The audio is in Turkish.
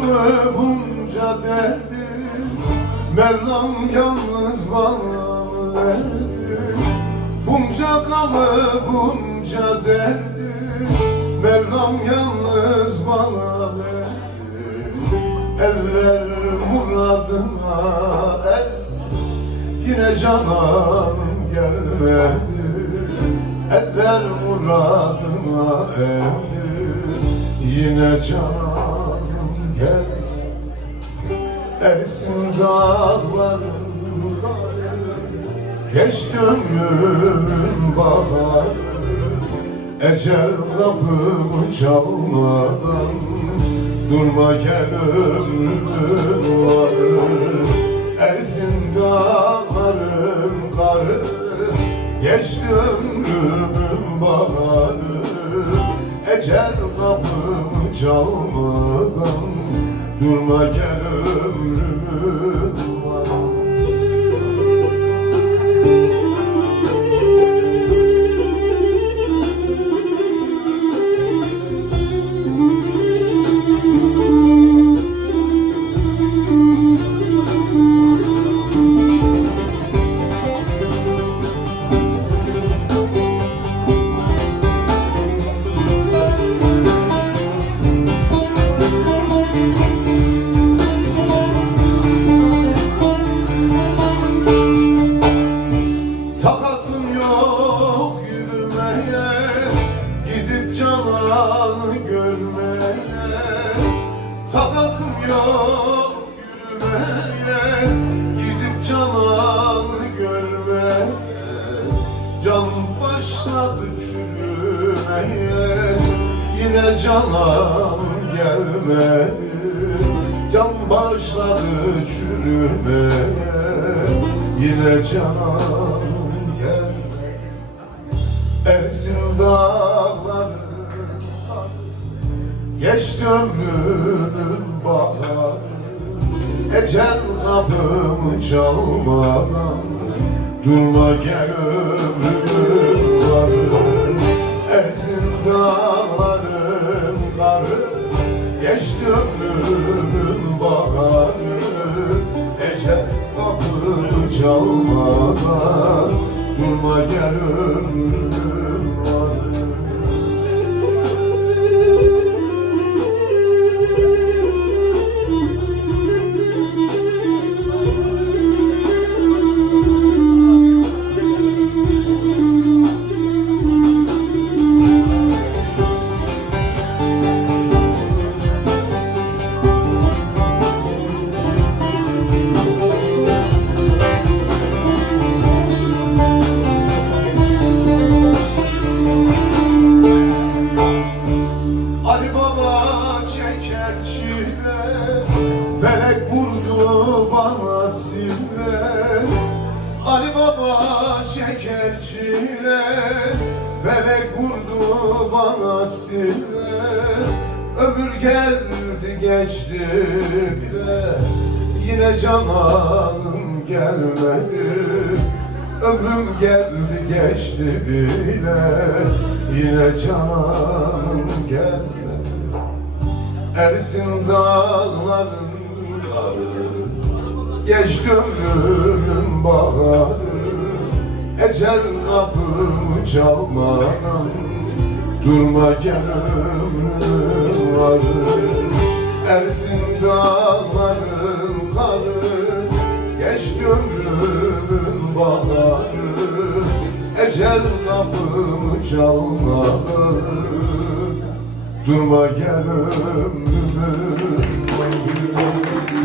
gamı bunca derdi Mevlam yalnız bana verdi. Bunca gamı bunca derdi Mevlam yalnız bana verdi. Eller muradına er, yine cananım gelmedi. Eller muradına erdi, yine cananım gelmedi. Ersin dağların karı, geçti ömrümün baharı. Ecel kapımı çalmadan durma gel ömrümün varı. Ersin dağların karı, geçti ömrümün baharı. Ecel kapımı çalmadan durma gel ömrümün varı. Takatım yok yürümeye, gidip cananı görmeye. Takatım yok yürümeye, gidip cananı görmeye. Can başladı çürümeye, yine cananım gelmedi. Can başladı çürümeye, yine cananım gelmedi. Ersin dağların karı, geçti ömrümün baharı. Ecel kapımı çalmadan durma gel ömrümün varı. Ersin dağların karı, geçti ömrümün baharı. Ecel kapımı çalmadan durma gel ömrümün varı. Ali Baba çeker çile, felek vurdu bana sille. Ali Baba çeker çile, felek vurdu bana sille. Ömür geldi geçti bile, yine cananım gelmedi. Ömrüm geldi geçti bile, yine cananım gelmedi. Ersin dağların karı, geçti ömrümün baharı. Ecel kapımı çalmadan durma gel ömrümün varı. Ersin dağların karı, geçti ömrümün baharı. Ecel kapımı çalmadan durma gel ömrümün varı.